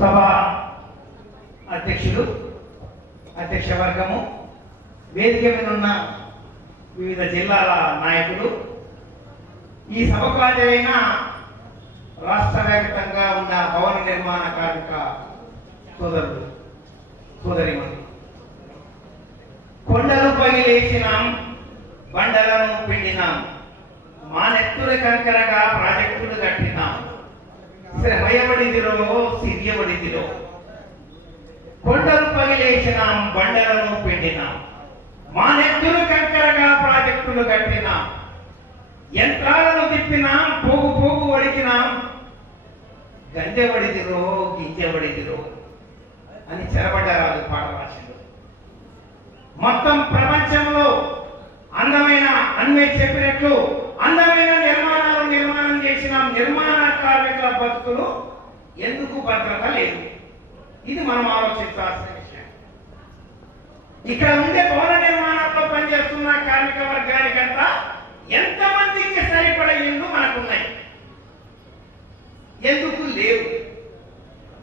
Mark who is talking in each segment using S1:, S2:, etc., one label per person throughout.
S1: సభ అధ్యక్షులు అధ్యక్ష వర్గము వేదిక మీద ఉన్న వివిధ జిల్లాల నాయకులు. ఈ సభకు హాజరైన రాష్ట్ర వ్యాప్తంగా ఉన్న భవన నిర్మాణ కార్మిక సోదరులు సోదరిమణులు కొండలు పగిలేసినాం బండలను పిండినాం మా నెత్తుల కంకరగా ప్రాజెక్టులు కట్టినాం. శ్రమయబడిదిరో సిరియబడిదిరో కొండలు పగిలేసినాం బండలను పిండినాం. మా నెత్తులు కంకరగా ప్రాజెక్టులు కట్టినాం. యంత్రాలను తిప్పినాం పోగు పోగు వడికినాం. గంజబడిదిరో గింజబడిదిరో అని చెరబడ్డారు పాట రాసిండు. మొత్తం ప్రపంచంలో అందమైన అన్వే చెప్పినట్లు అందమైన నిర్మాణాలు నిర్మాణం చేసిన నిర్మాణ కార్మికుల బతుకులు ఎందుకు భద్రత లేదు? ఇది మనం ఆలోచించాల్సిన విషయం. ఇక్కడ ఉండే భవన నిర్మాణంలో పనిచేస్తున్న కార్మిక వర్గానికంతా ఎంతమందికి సరిపడ ఇల్లు మనకున్నాయి? ఎందుకు లేవు?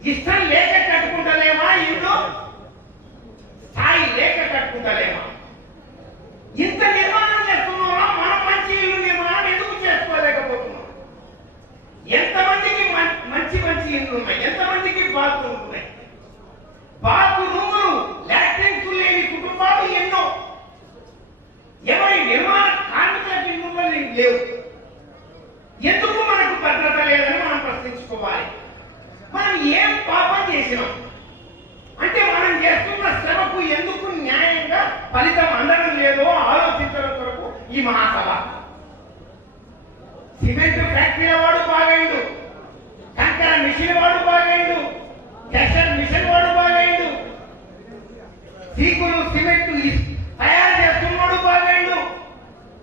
S1: ఇష్టం లేక కట్టుకుంటలేమా ఇల్లు? స్థాయి లేక కట్టుకుంటలేమా ఇంత నిర్మాణం చేస్తున్నామా మనం మంచి ఇల్లు నిర్మాణం ఎందుకు చేసుకోలేకపోతున్నాం ఎంతమందికి మం- మంచి బాత్రూమ్లు ఉన్నాయి. ఎంతమందికి బాత్రూమ్ ఉన్నాయి? బాత్రూములు లాట్రిన్స్ లేని కుటుంబాలు ఎన్నో. ఎవరి నిర్మాణ కార్మికులకు ఇల్లు లేవు. ఎందుకు మనకు భద్రత లేదని మనం ప్రశ్నించుకోవాలి మనం ఏం పాపం చేసినాం అంటే మనం చేస్తున్న శ్రమకు ఎందుకు న్యాయంగా ఫలితం అందడం లేదో ఆలోచించడం కొరకు ఈ మహాసభ సిమెంట్ ఫ్యాక్టరీల వాడు బాగైండు కంకర మిషన్ వాడు బాగైండు క్యాషర్ మిషన్ వాడు బాగైండు సీకులు సిమెంట్ ఇస్- తయారు చేస్తున్నాడు బాగైండు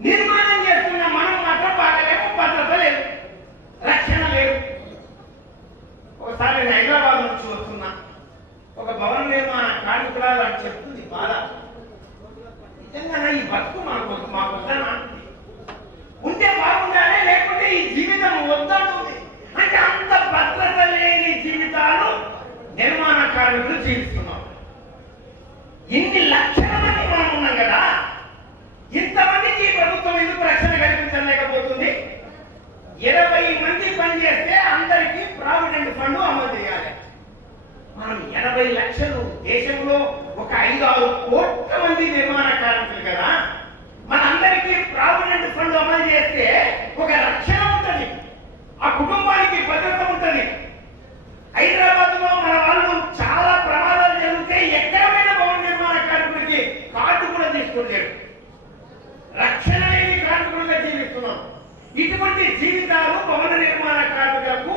S1: నిర్మాణం చేస్తున్న మనం మాత్రం బాగలేము భద్రత లేదు రక్షణ లేదు ఒకసారి నేను హైదరాబాద్ నుంచి వస్తున్నా ఒక భవన నిర్మాణ అని చెప్తుంది బాధ నిజంగా ఈ బతుకు మాకు మాకు వద్దనా ఉంటే బాగుండాలి లేకుంటే ఈ జీవితం వద్దంటుంది అంటే అంత భద్రత లేని జీవితాలు నిర్మాణ కార్మికులు జీవిస్తున్నాం. ఇన్ని లక్షల మంది మనం ఉన్నాం కదా. ఇంతమందికి ఈ ప్రభుత్వం ఎందుకు రక్షణ కల్పించలేకపోతుంది? ఇరవై మంది పనిచేస్తే అందరికీ ప్రావిడెంట్ ఫండ్ అమలు చేయాలి. మనం ఎనభై లక్షలు దేశంలో ఒక ఐదు ఆరు కోట్ల మంది నిర్మాణ కార్మికులు కదా మనందరికీ ప్రావిడెంట్ ఫండ్ అమలు చేస్తే ఒక రక్షణ ఉంటుంది ఆ కుటుంబానికి భద్రత ఉంటుంది. హైదరాబాద్లో మన వాళ్ళు చాలా ప్రమాదాలు జరిగితే ఎక్కడైనా భవన నిర్మాణ కార్మికుడికి కార్డు కూడా తీసుకోలేరు రక్షణ లేని కార్మికులుగా జీవిస్తున్నాం. ఇటువంటి జీవితాలు భవన నిర్మాణ కార్మికులకు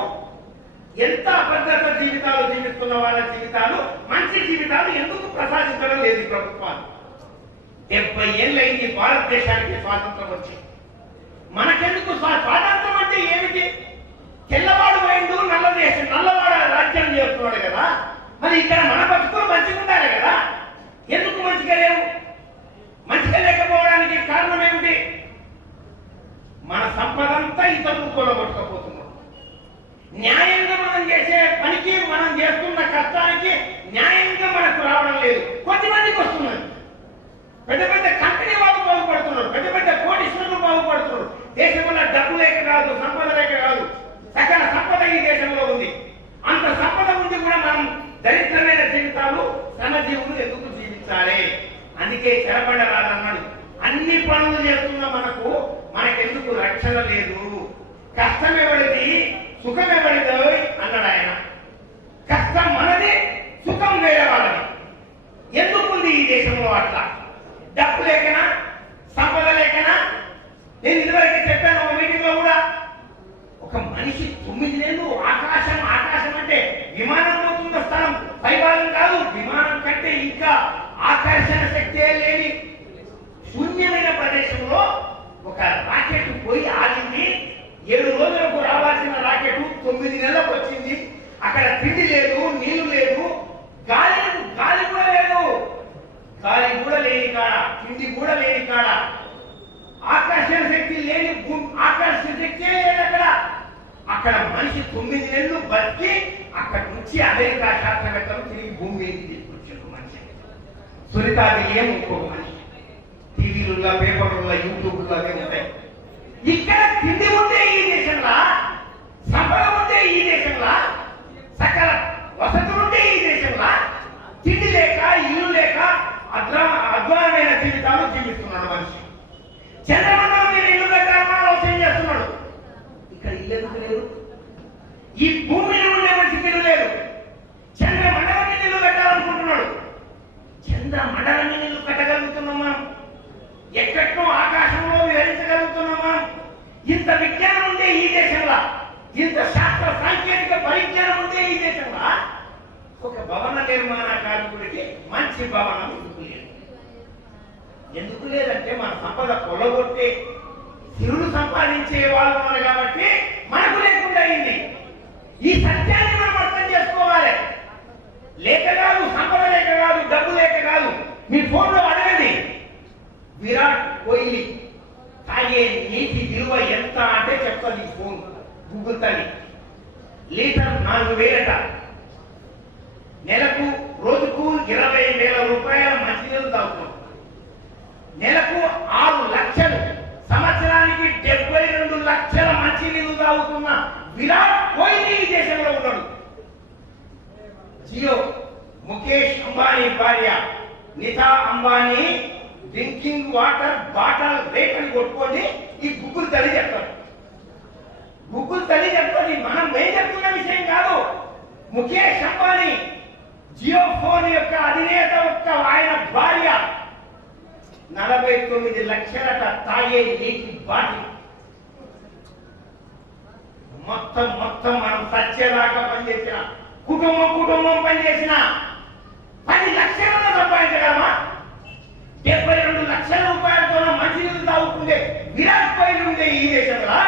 S1: ఎంత అభద్రత జీవితాలు జీవిస్తున్న వాళ్ళ జీవితాలు మంచి జీవితాలు ఎందుకు ప్రసాదించడం లేదు ప్రభుత్వాలు? డెబ్బై ఏళ్ళైంది భారతదేశానికి స్వాతంత్రం వచ్చి. మనకెందుకు స్వా- స్వాతంత్రం అంటే ఏమిటి? తెల్లవాడు పోయిండు నల్ల దేశం నల్లవాడ రాజ్యం చేస్తున్నాడు కదా. మరి ఇక్కడ మన బతుకులు మంచిగా ఉండాలి కదా. ఎందుకు మంచిగా లేవు? మంచిగా లేకపోవడానికి కారణం ఏమిటి? మన సంపదంతా ఇతరులు కూడగొట్టుకపోతున్నాం న్యాయం మనం చేసే పనికి మనం చేస్తున్న కష్టానికి న్యాయంగా మనకు రావడం లేదు. కొద్దిమందికి వస్తున్నది పెద్ద పెద్ద కంపెనీ వాళ్ళు బాగుపడుతున్నారు. పెద్ద పెద్ద కోటీశ్వరులు బాగుపడుతున్నారు. దేశంలో డబ్బు లేక కాదు సంపద లేక కాదు. సకల సంపద ఈ దేశంలో ఉంది. అంత సంపద ఉంది కూడా మనం దరిద్రమైన జీవితాలు శ్రమజీవులు ఎందుకు జీవించాలి? అందుకే చెరపడరాదన్నాడు అన్ని పనులు చేస్తున్న మనకు మనకెందుకు రక్షణ లేదు? కష్టం ఎవరిది? సుఖం అన్నాడు ఆయన. కష్టం మనది సుఖం వేరే వాళ్ళది. ఎందుకుంది ఈ దేశంలో అట్లా? డబ్బు లేకనా? సంపద లేకనా? నేను ఇదివరకు చెప్పాను ఒక మీటింగ్లో కూడా ఒక మనిషి తొమ్మిది నెలలు ఆకాశం ఆకాశం అంటే విమానంలో ఉన్న స్థలం. పైభాగం కాదు విమానం కంటే ఇంకా ఆకర్షణ శక్తే లేని శూన్యమైన ప్రదేశంలో ఒక రాకెట్ పోయి ఆగింది. ఏడు రోజులకు రావాల్సిన రాకెట్ తొమ్మిది నెలలకు వచ్చింది అక్కడ తిండి లేదు నీళ్ళు లేదు గాలి గాలి కూడా లేదు గాలి కూడా లేని కాడ తిండి కూడా లేని కాడ ఆకర్షణ శక్తి లేని భూ- ఆకర్షణ శక్తి లేదు అక్కడ అక్కడ మనిషి తొమ్మిది నెలలు బతికి అక్కడ అక్కడి నుంచి అమెరికా శాస్త్రవేత్తలు తిరిగి భూమి మీదకి తీసుకొచ్చారు మనిషి. సునీతా ఇంకొక మనిషి? టీవీలలో పేపర్లలో యూట్యూబ్లో అవి ఉంటాయి. ఇక్కడ తిండి ఉంటే ఈ దేశంలో సంపద ఉంటే ఈ దేశంలో సకల వసతులు ఉంటే ఈ దేశంలో తిండి లేక ఇల్లు లేక అద్వా అద్వానమైన జీవితాలు జీవిస్తున్నాడు మనిషి. చంద్రబాబు మీద ఇల్లు కట్టాలని ఆలోచన చేస్తున్నాడు ఇక్కడ ఇల్లు ఎందుకు లేదు ఈ భూమిలో ఉండే మనిషికి ఇల్లు లేదు చంద్రమండలం మీద ఇల్లు కట్టాలనుకుంటున్నాడు చంద్రమండలం మీద ఇల్లు కట్టగలుగుతున్నాం మనం ఎక్కడో ఆకాశంలో విహరించగలుగుతున్నాం మనం ఇంత విజ్ఞానం ఉండే ఈ దేశంలో ఇంత శాస్త్ర సాంకేతిక పరిజ్ఞానం ఉండే ఈ దేశంలో ఒక భవన నిర్మాణ కార్మికుడికి మంచి భవనం ఎందుకు లేదు? ఎందుకు లేదంటే మన సంపద కొలగొట్టి సిరులు సంపాదించే వాళ్ళు ఉన్నారు కాబట్టి మనకు లేకుండా అయింది. ఈ సత్యాన్ని మనం అర్థం చేసుకోవాలి. లేక కాదు సంపద లేక కాదు డబ్బు లేక కాదు. మీ ఫోన్లో అడగండి. విరాట్ కోహ్లీ తాగే నీటి విలువ ఎంత అంటే చెప్తుంది ఈ ఫోన్. గూగుల్ తల్లి. లీటర్ నాలుగు వేలట. నెలకు రోజుకు ఇరవై వేల రూపాయల మంచినీళ్ళు తాగుతాం. నెలకు ఆరు లక్షలు సంవత్సరానికి డెబ్బై రెండు లక్షల మంచినీళ్ళు తాగుతున్న విరాట్ కోహ్లీ ఈ దేశంలో ఉన్నాడు. జియో ముఖేష్ అంబానీ భార్య Nita Ambani drinking water bottle rate కొట్టుకొని ఈ గుగ్గులు తల్లి చెప్తారు గుగ్గులు తల్లి చెప్తుంది మనం ఏం చెప్తున్న విషయం కాదు. ముఖేష్ అంబానీ జియో ఫోన్ యొక్క అధినేత యొక్క ఆయన భార్య. నలభై తొమ్మిది లక్షలట తాగే నీటి బాటి. మొత్తం మొత్తం మనం సత్యదాకా పనిచేసిన కుటుంబం కుటుంబం పనిచేసిన పది లక్షలను సంపాదించగలమా? డెబ్బై రెండు లక్షల రూపాయలతో మంచినీళ్ళు తాగుతుండే విరాట్ పైన ఉండే ఈ దేశంలో.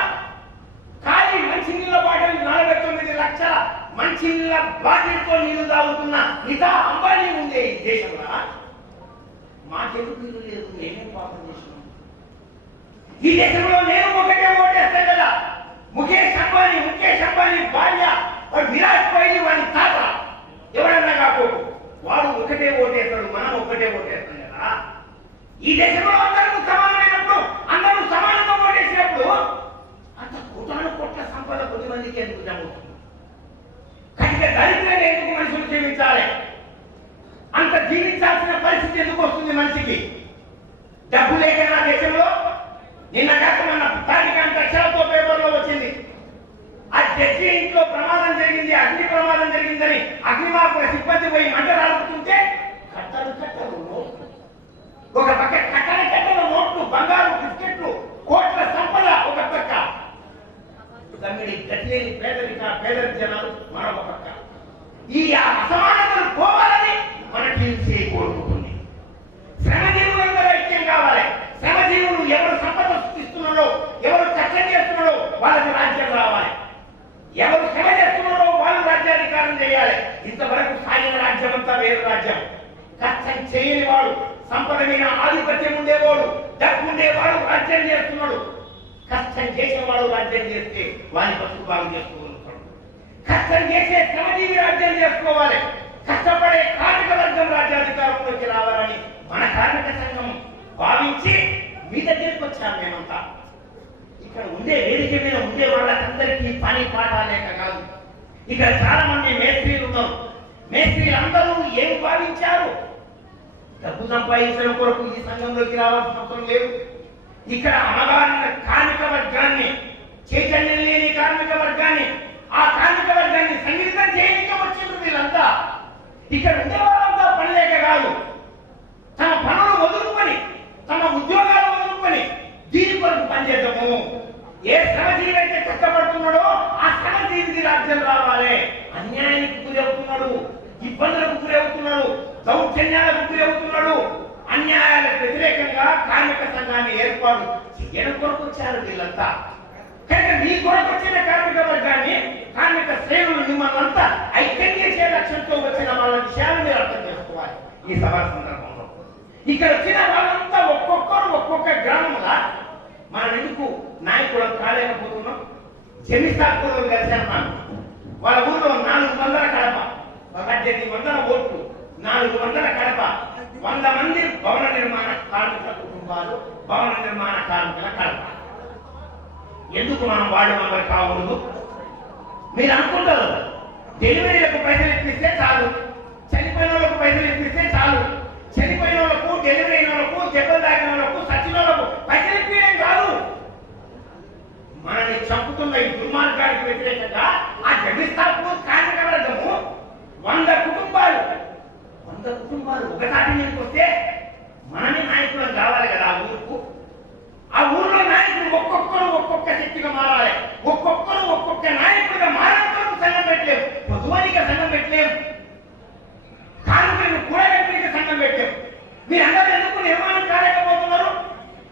S1: ఖాళీ మంచినీళ్ళ బాటలు నలభై తొమ్మిది లక్షల మంచినీళ్ళ బాటిల్తో నీళ్ళు తాగుతున్న నిజా అంబానీ ఉండే ఈ దేశంలో? మాకెందుకు ఇల్లు లేదు? నేనేం పాపం చేసినాం. ఈ దేశంలో నేను ఒకటే ఓటేస్తాను కదా. ముఖేష్ అంబానీ ముఖేష్ అంబానీ భార్య వాడు విరాట్ కోహ్లీ వాడి తాత. ఎవరన్నా కాకపోతే వాడు ఒకటే ఓటేస్తాడు మనం ఒకటే ఓటేస్తాం కదా. ఈ దేశంలో అందరూ సమానమైనప్పుడు అందరూ సమానంగా ఓటేసినప్పుడు అంత కుటాను కొట్ల సంపద కొద్ది మందికి ఎందుకు జరుగుతుంది? అంటే దరిద్రంగా ఎందుకు మనుషులు జీవించాలి? అంత జీవించాల్సిన పరిస్థితి ఎందుకు వస్తుంది మనిషికి? డబ్బు లేక నా దేశంలో నిన్న కాక మన తాలికాంత అక్షరాలతో పేపర్లో వచ్చింది. ఆ జడ్జి ఇంట్లో ప్రమాదం జరిగింది అగ్ని ప్రమాదం జరిగిందని అగ్నిమాపక సిబ్బంది పోయి మంట రాలుతుంటే కట్టలు కట్టలు నోట్లు. ఒక పక్క కట్టల కట్టల నోట్లు బంగారు బిస్కెట్లు కోట్ల సంపద ఒక తమిళి గట్లేని పేదరిక పేదరి జనాలు మరొక పక్క. ఈ అసమానతలు పోవాలని మన టీఎంసీ కోరుకుంటుంది. శ్రమజీవులందరూ ఐక్యం కావాలి. శ్రమజీవులు ఎవరు సంపద సృష్టిస్తున్నారో ఎవరు చట్టం చేస్తున్నారో వాళ్ళకి రాజ్యం రావాలి. ఎవరు శ్రమ చేస్తున్నారో వాళ్ళు రాజ్యాధికారం చేయాలి. ఇంతవరకు సాగిన రాజ్యం అంతా వేరు రాజ్యం. కష్టం చేయని వాడు సంపద మీద ఆధిపత్యం ఉండేవాడు డబ్బు ఉండేవాడు రాజ్యం చేస్తున్నాడు. కష్టం చేసేవాడు రాజ్యం చేస్తే వాని బతుకు బాగు చేసుకోగలుగుతాడు. కష్టం చేసే శ్రమజీవి రాజ్యం చేసుకోవాలి. కష్టపడే కార్మిక వర్గం రాజ్యాధికారంలోకి రావాలని మన కార్మిక సంఘం భావించి మీ దగ్గరికి వచ్చాం మేమంతా. ఇక్కడ ఉండే వేదిక మీద ఉండే వాళ్ళకందరికీ పని పాట లేక కాదు. ఇక్కడ చాలా మంది మేస్త్రీలు ఉన్నారు. మేస్త్రీలు అందరూ ఏం భావించారు? డబ్బు సంపాదించడం కొరకు ఈ సంఘంలోకి రావాల్సిన అవసరం లేదు. ఇక్కడ అమగారిన కార్మిక వర్గాన్ని చైతన్యం లేని కార్మిక వర్గాన్ని ఆ కార్మిక వర్గాన్ని సంగీతం చేయడానికి వచ్చింది వీళ్ళంతా. ఇక్కడ ఉండే వాళ్ళంతా కాదు. తమ పనులు వదులుకొని తమ ఉద్యోగాలు వదులుకొని దీని కొరకు పనిచేద్దాము. ఏ శ్రమజీవి అయితే కష్టపడుతున్నాడో ఆ శ్రమజీవికి రాజ్యం రావాలి. అన్యాయానికి గురి అవుతున్నాడు ఇబ్బందులకు గురి అవుతున్నాడు దౌర్జన్యాలకు గురి అవుతున్నాడు అన్యాయాలకు వ్యతిరేకంగా కార్మిక సంఘాన్ని ఏర్పాటు చేయడం కొరకు వచ్చారు వీళ్ళంతా. కానీ మీ కొరకు వచ్చిన కార్మిక వర్గాన్ని కార్మిక శ్రేణులు మిమ్మల్ని అంతా ఐక్యం చేసే లక్ష్యంతో వచ్చిన వాళ్ళ విషయాలు మీరు అర్థం చేసుకోవాలి ఈ సభా సందర్భంలో. ఇక్కడ వచ్చిన వాళ్ళంతా ఒక్కొక్కరు ఒక్కొక్క గ్రామంలో మనం ఎందుకు నాయకుడు కాలేకపోతున్నాం జమిస్తాకులు కలిసాను మనం వాళ్ళ ఊర్లో నాలుగు వందల కడప పద్దెనిమిది వందల ఓట్లు నాలుగు వందల కడప. వంద మంది భవన నిర్మాణ కార్మికుల కుటుంబాలు భవన నిర్మాణ కార్మికుల కడప. ఎందుకు మనం వాళ్ళు మనకు కాకూడదు? మీరు అనుకుంటారు డెలివరీలకు పైసలు ఇప్పిస్తే చాలు చనిపోయిన వాళ్ళకు పైసలు ఇప్పిస్తే చాలు చనిపోయిన వాళ్ళకు డెలివరీ అయిన వాళ్ళకు దెబ్బలు తాకిన వాళ్ళకు సచిన వాళ్ళకు పైసలు ఇప్పించడం కాదు. మనల్ని చంపుతున్న ఈ దుర్మార్గానికి వ్యతిరేకంగా ఆ జగిస్తాపూర్ కార్మిక వర్గము వంద కుటుంబాలు అంత కుటుంబాలు ఒకసారి మీదకి వస్తే మనమే నాయకులం కావాలి కదా ఆ ఊరుకు? ఆ ఊర్లో నాయకులు ఒక్కొక్కరు ఒక్కొక్క శక్తిగా మారాలి. ఒక్కొక్కరు ఒక్కొక్క నాయకుడిగా మారడం సంఘం పెట్టలేము పొదువానికి సంఘం పెట్టలేము కార్మికులకు ఎప్పటికీ సంఘం పెట్టలేము మీరందరూ ఎందుకు నిర్మాణం కాలేకపోతున్నారు?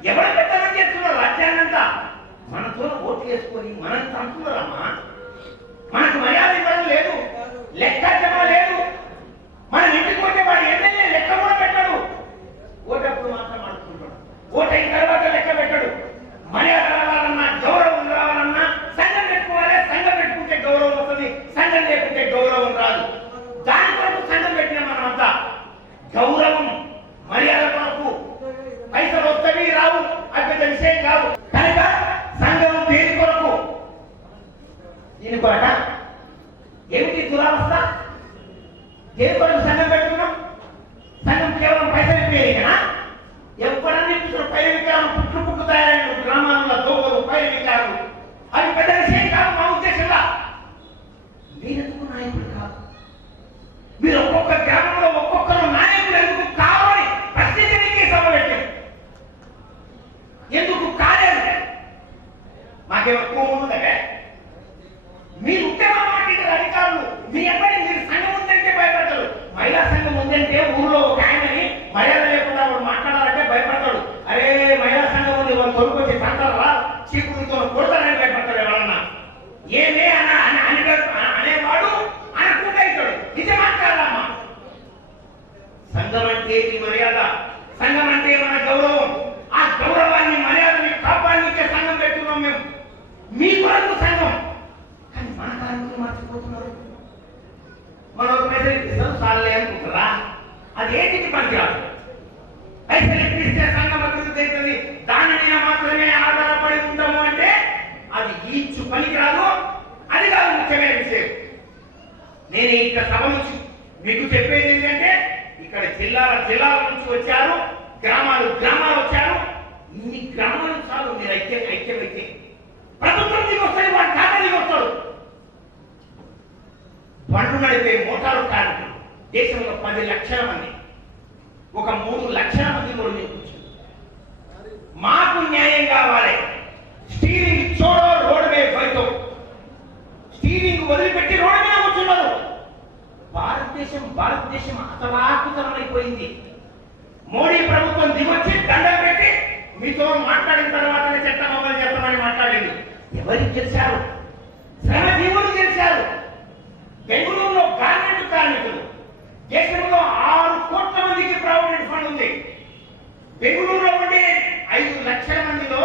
S1: ఎవరు పెట్టాలని చేస్తున్నారు? రాజ్యాంగంతా మనతో ఓటు వేసుకొని మనం తంటున్నారమ్మా మనకు మర్యాద ఇవ్వడం లేదు లెక్క జమ లేదు మన ఇంటికి పోతే వాడు ఎమ్మెల్యే లెక్క కూడా పెట్టడు ఓటప్పుడు మాత్రం ఆడుకుంటాడు ఓటైన తర్వాత లెక్క పెట్టడు మర్యాద రావాలన్నా గౌరవం రావాలన్నా సంఘం పెట్టుకోవాలి సంఘం పెట్టుకుంటే గౌరవం వస్తుంది సంఘం లేకుంటే గౌరవం రాదు దాని కొరకు సంఘం పెట్టిన మనం అంతా గౌరవం మర్యాద కొరకు పైసలు వస్తవి రావు అది పెద్ద విషయం కాదు కనుక సంఘం దేని కొరకు దీని కొరక ఏమిటి దురావస్థ దేని కొరకు సంఘం పెట్టుకున్నాం? సంఘం కేవలం పైసలు ఇప్పేయనా ఎప్పుడన్నీ చూసిన పైన వికారం పుట్టు పుట్టు తయారైన గ్రామాలలో దోవలు పైన వికారాలు అది పెద్ద విషయం కాదు మా ఉద్దేశంలో. మీరెందుకు నాయకుడు కాదు? మీరు ఒక్కొక్క గ్రామంలో ఒక్కొక్కరు నాయకుడు ఎందుకు కావాలి ప్రశ్నించడానికి సభ పెట్టారు? ఎందుకు కాలేదు? మాకేమో కోపం ఉందంటే. మీరు ఉంటే మాట అధికారులు మీ అబ్బాయి మీరు సంఘం ఉందంటే భయపడతారు. మహిళా సంఘం ఉందంటే ఊర్లో ఒక ఆయనని మర్యాద లేకుండా వాడు మాట్లాడాలంటే భయపడతాడు. అరే మహిళా సంఘం ఉంది వాళ్ళు తొలుకొచ్చి తంటారా చీపుడితో కొడతారని భయపడతాడు ఎవరన్నా. ఏమే అన అని అనేవాడు అనకుండా అవుతాడు ఇది మాట్లాడాలమ్మా సంఘం అంటే ఇది మర్యాద. సంఘం అంటే మన గౌరవం. ఆ గౌరవాన్ని మర్యాదని కాపాడించే సంఘం పెట్టుకున్నాం మేము. మీ కొరకు సంఘం. కార్మికులు మర్చిపోతున్నారు మరొక పైసలు ఇస్తాం సార్లే అనుకుంటారా అది ఏంటికి పనికిరాదు. పైసలు ఇప్పిస్తే సంఘం అభివృద్ధి అవుతుంది దాని మీద మాత్రమే ఆధారపడి ఉంటాము అంటే అది ఈచ్చు పనికిరాదు. అది కాదు ముఖ్యమైన విషయం. నేను ఇక్కడ సభ నుంచి మీకు చెప్పేది ఏంటంటే ఇక్కడ జిల్లాల జిల్లాల నుంచి వచ్చారు గ్రామాలు గ్రామాలు వచ్చారు. ఇన్ని గ్రామాలు చాలు మీరు ఐక్యం ఐక్యమైతే. ప్రభుత్వం దిగి వస్తాడు వాడు ఖాతా దిగి వస్తాడు బండ్లు నడిపే మోటారు కార్మికులు దేశంలో పది లక్షల మంది. ఒక మూడు లక్షల మంది కూడా మీరు మాకు న్యాయం కావాలి. స్టీరింగ్ చూడో రోడ్డు మీద బయట స్టీరింగ్ వదిలిపెట్టి రోడ్డు మీద కూర్చున్నారు. భారతదేశం భారతదేశం అతలాకుతలమైపోయింది. మోడీ ప్రభుత్వం దిగొచ్చి దండం పెట్టి మీతో మాట్లాడిన తర్వాతనే చట్టం అమలు చేస్తామని మాట్లాడింది. ఎవరికి గెలిచారు? శ్రమజీవులు గెలిచారు. బెంగళూరులో గార్మెంట్ కార్మికులు. దేశంలో ఆరు కోట్ల మందికి ప్రావిడెంట్ ఫండ్ ఉంది. బెంగళూరులో ఉండే ఐదు లక్షల మందిలో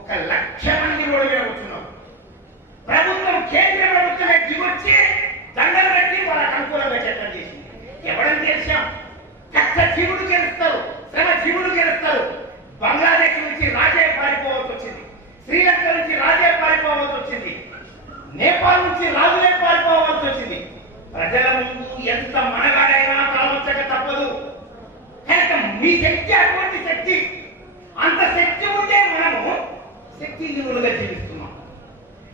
S1: ఒక లక్ష మంది రోడ్డు మీద కూర్చున్నారు ప్రభుత్వం కేంద్ర ప్రభుత్వమే దిగొచ్చి దండలు పెట్టి వాళ్ళకి అనుకూలంగా చట్టం చేసింది. ఎవరని చేశాం కష్ట జీవుడు గెలుస్తారు శ్రమ జీవుడు గెలుస్తారు. బంగ్లాదేశ్ నుంచి రాజే పారిపోవాల్సి వచ్చింది. శ్రీలంక నుంచి రాజే పారిపోవాల్సి వచ్చింది. నేపాల్ నుంచి రాజులే పారిపోవాల్సి వచ్చింది. ప్రజల ముందు ఎంత మనగాడైనా తలవచ్చక తప్పదు. కనుక మీ శక్తి అటువంటి శక్తి అంత శక్తి ఉంటే మనము శక్తి శక్తిహీనులుగా జీవిస్తున్నాం.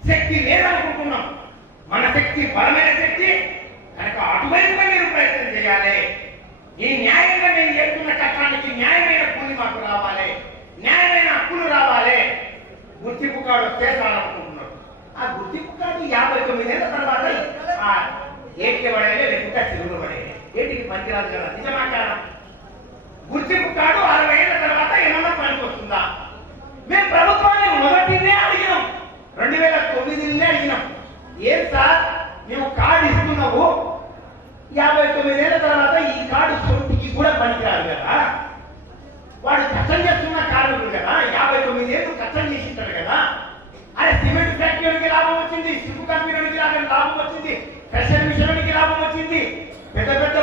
S1: శక్తి లేదనుకుంటున్నాం. మన శక్తి బలమైన శక్తి. కనుక అటువైపుగా మీరు ప్రయత్నం చేయాలి. ఈ న్యాయంగా నేను చేస్తున్న చట్టానికి న్యాయమైన కూలి మాకు రావాలి. న్యాయమైన హక్కులు రావాలి. గుర్తింపు కార్డు వస్తే ఆ గుర్తింపు కార్డు యాభై తొమ్మిదేళ్ళ తర్వాత ఆ ఏటికి పడేది లేకుంటే చెరువులు పడేది. ఏటికి పనికిరాదు కదా నిజమా కదా? గుర్తింపు కార్డు అరవై ఏళ్ళ తర్వాత ఏమన్నా పనికి వస్తుందా? మేము ప్రభుత్వాన్ని మొదటినే అడిగినాం. రెండు వేల తొమ్మిదినే అడిగినాం. ఏం సార్ మేము కార్డు ఇస్తున్నావు యాభై తొమ్మిదేళ్ళ తర్వాత ఈ కార్డు సొంటికి కూడా పనికిరాదు కదా. వాడు కష్టం చేస్తున్న కార్మికుడు కదా యాభై తొమ్మిది ఏళ్ళు కష్టం చేసింటాడు కదా. అరే సిమెంట్ ఫ్యాక్టరీకి లాభం వచ్చింది సిప్పు కంపెనీకి లాభం లాభం వచ్చింది ఫ్యాషన్ మిషన్కి లాభం వచ్చింది పెద్ద పెద్ద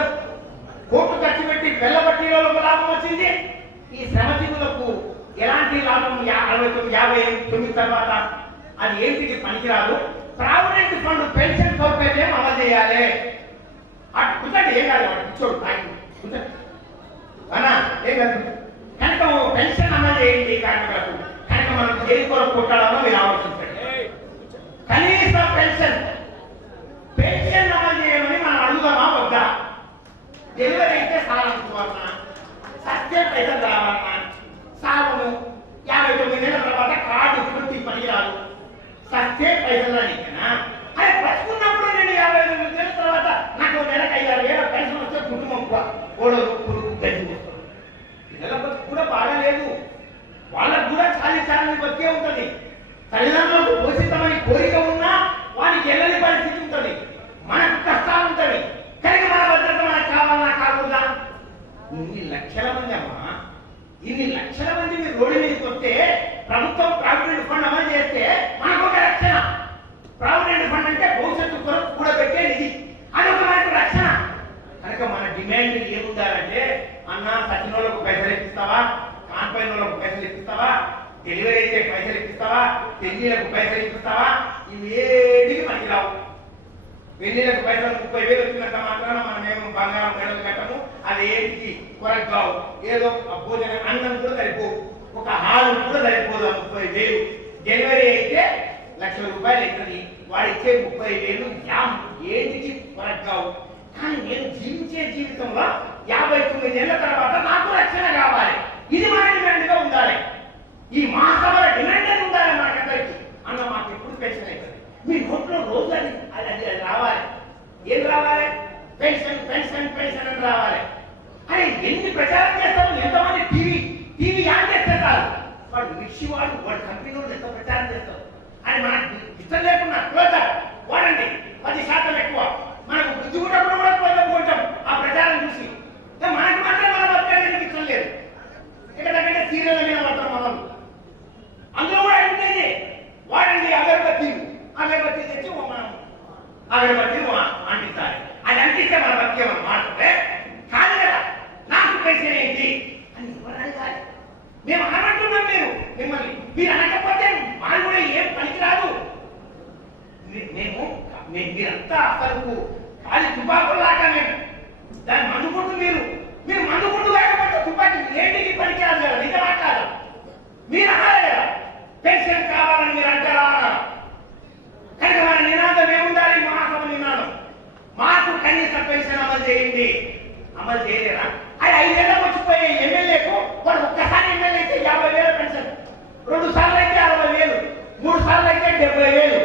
S1: కోట్లు ఖర్చు పెట్టి బెల్లబట్టీలకు లాభం వచ్చింది. ఈ శ్రమజీవులకు ఎలాంటి లాభం అరవై తొమ్మిది యాభై తొమ్మిది తర్వాత అది ఏంటిది పనికిరాదు? ప్రావిడెంట్ ఫండ్ పెన్షన్ సౌకర్యం అమలు చేయాలి. అటు కుదండి ఏం కాదు వాడు కూర్చోడు తాగి. కూర్చోండి ఏం కాదు. కనుక పెన్షన్ అమలు చేయండి కార్మికులకు. కనుక మనం దేని కొరకు కొట్టాలన్నా మీరు ఆలోచించండి. కనీస పెన్షన్. పెన్షన్ అమలు చేయమని మనం అడుగుదామా వద్దా? డెలివరీ అయితే సాధించుకోవాలన్నా సత్యం పైసలు రావాలన్నా సాగును యాభై తొమ్మిది నెలల తర్వాత కార్డు పూర్తి పనికిరాదు సత్య పైసలు అడిగినా అదే బతుకున్నప్పుడు నేను యాభై తొమ్మిది నెలల తర్వాత నాకు నెలకు ఐదారు వేల పెన్షన్ వస్తే కుటుంబం ఓడలు పురుగు గడ్డి వస్తుంది పిల్లల బతుకు కూడా బాగాలేదు వాళ్ళకు కూడా చాలి చాలని బతికే ఉంటుంది తల్లిదండ్రులకు పోషితమని కోరిక ఉన్నా వారికి ఎల్లని పరిస్థితి ఉంటుంది మనకు కష్టాలు ఉంటుంది కనుక మన భద్రత మనకు కావాలన్నా కాకూడదా ఇన్ని లక్షల మంది అమ్మా ఇన్ని లక్షల మంది మీరు రోడ్డు మీదకి వస్తే ప్రభుత్వం ప్రావిడెంట్ ఫండ్ అమలు చేస్తే మనకు ఒక రక్షణ ప్రావిడెంట్ ఫండ్ అంటే భవిష్యత్తు కొరకు కూడబెట్టే నిధి అదొక మనకు రక్షణ కనుక మన డిమాండ్ ఏముండాలంటే అన్న సచినోళ్ళకు పైసలు ఇస్తావా కాన్పైన వాళ్ళకు పైసలు ఇస్తావా డెలివరీ అయితే పైసలు ఇస్తావా పెళ్ళిలకు పైసలు ఇస్తావా ఇవి మనకి రావు. పెళ్ళిలకు పైసలు ముప్పై వేలు వచ్చినంత మాత్రాన మనం ఏమో బంగారం మెడలు కట్టము అది ఏంటికి కొరకు కావు. ఏదో ఆ భోజనం అన్నం కూడా సరిపోవు ఒక హాలు కూడా సరిపోదు ఆ ముప్పై వేలు. డెలివరీ అయితే లక్షల రూపాయలు అవుతుంది వాడు ఇచ్చే ముప్పై వేలు యామ్ ఏంటికి కొరకు కావు. కానీ నేను జీవించే జీవితంలో యాభై తొమ్మిది ఏళ్ళ తర్వాత నాకు రక్షణ కావాలి. ఇది మన డిమాండ్గా ఉండాలి. ఈ మహాసభల డిమాండ్ అని ఉండాలి మనకందరికి? అన్న మాకు ఎప్పుడు పెన్షన్ అవుతుంది మీ నోట్లో రోజు అది అది అది రావాలి. ఏం రావాలి? పెన్షన్ పెన్షన్ పెన్షన్ అని రావాలి. అని ఎన్ని ప్రచారం చేస్తారు ఎంతమంది టీవీ టీవీ యాడ్ చేస్తే చాలు వాడు మిక్సీ వాడు వాడు కంపెనీ వాళ్ళు ఎంత ప్రచారం చేస్తారు. అని మనకి ఇష్టం లేకుండా క్లోజర్ వాడండి పది శాతం ఎక్కువ. మనకు బుద్ధి కూడా కూడా పోయిన కొంటాం ఆ ప్రచారం చూసి. మనకి మాత్రం మన బతకడానికి ఇష్టం లేదు. ఎక్కడంటే సీరియల్ మీద మాత్రం మనం అందులో కూడా అడిగితే వాడండి అగరబత్తి. అగరబత్తి తెచ్చి మనం అగరబత్తి అంటిస్తారు. అది అంటిస్తే మన బతికే మనం మాట్లాడే కాదు కదా. నాకు ప్రశ్న ఏంటి? అని ఎవరు కాదు మేము అనమంటున్నాం మీరు. మిమ్మల్ని. మీరు అనకపోతే మాకు కూడా ఏం పనికిరాదు. మేము మీరంతా అసలు అది తుపాకులు లాగా మేము దాన్ని మందుకుంటూ మీరు. మీరు మందుకుంటూ లేకపోతే తుపాకి ఏంటికి పనికిరాదు కదా నిజం కాదా మీరు అనాలి కదా. పెన్షన్ కావాలని మీరు అంటారా? అన్నారు కనుక మన నినాదం ఏముండాలి? మహాసభ నినాదం. మాకు కనీస పెన్షన్ అమలు చేయండి. అమలు చేయలేరా? అది ఐదేళ్ళకి వచ్చిపోయే ఎమ్మెల్యేకు వాడు ఒక్కసారి ఎమ్మెల్యే అయితే యాభై వేల పెన్షన్. రెండు సార్లు అయితే అరవై వేలు. మూడు సార్లు అయితే డెబ్బై వేలు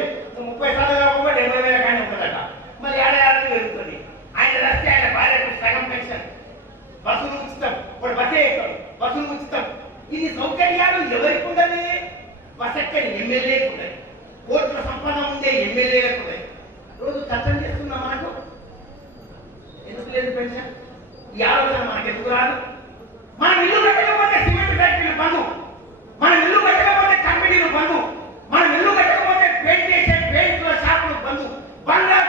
S1: ముప్పై సార్లు కాకుండా డెబ్బై వేల కానీ ఉంటుందట మరి ఏడాది పెరుగుతుంది ఆయన వస్తే ఆయన భార్యకు సగం పెన్షన్ బస్సులు ఉచితం ఇప్పుడు బస్సే ఎక్కుతాడు బస్సులు ఉచితం ఇది సౌకర్యాలు ఎవరికి ఉండదు వసక్కని ఎక్కడి ఎమ్మెల్యేకి ఉండదు కోట్ల సంపద ఉండే ఎమ్మెల్యేలకు ఉండదు రోజు చట్టం చేస్తున్నా మనకు? ఎందుకు లేదు పెన్షన్? ఈ ఆలోచన మనకి ఎందుకు రాదు? మన ఇల్లు కట్టకపోతే సిమెంట్ ఫ్యాక్టరీలు బంధు మన ఇల్లు కట్టకపోతే కంపెనీలు బంధు మన ఇల్లు కట్టకపోతే పెయింట్ చేసే పెయింట్ల షాపులు బంధు బంగారు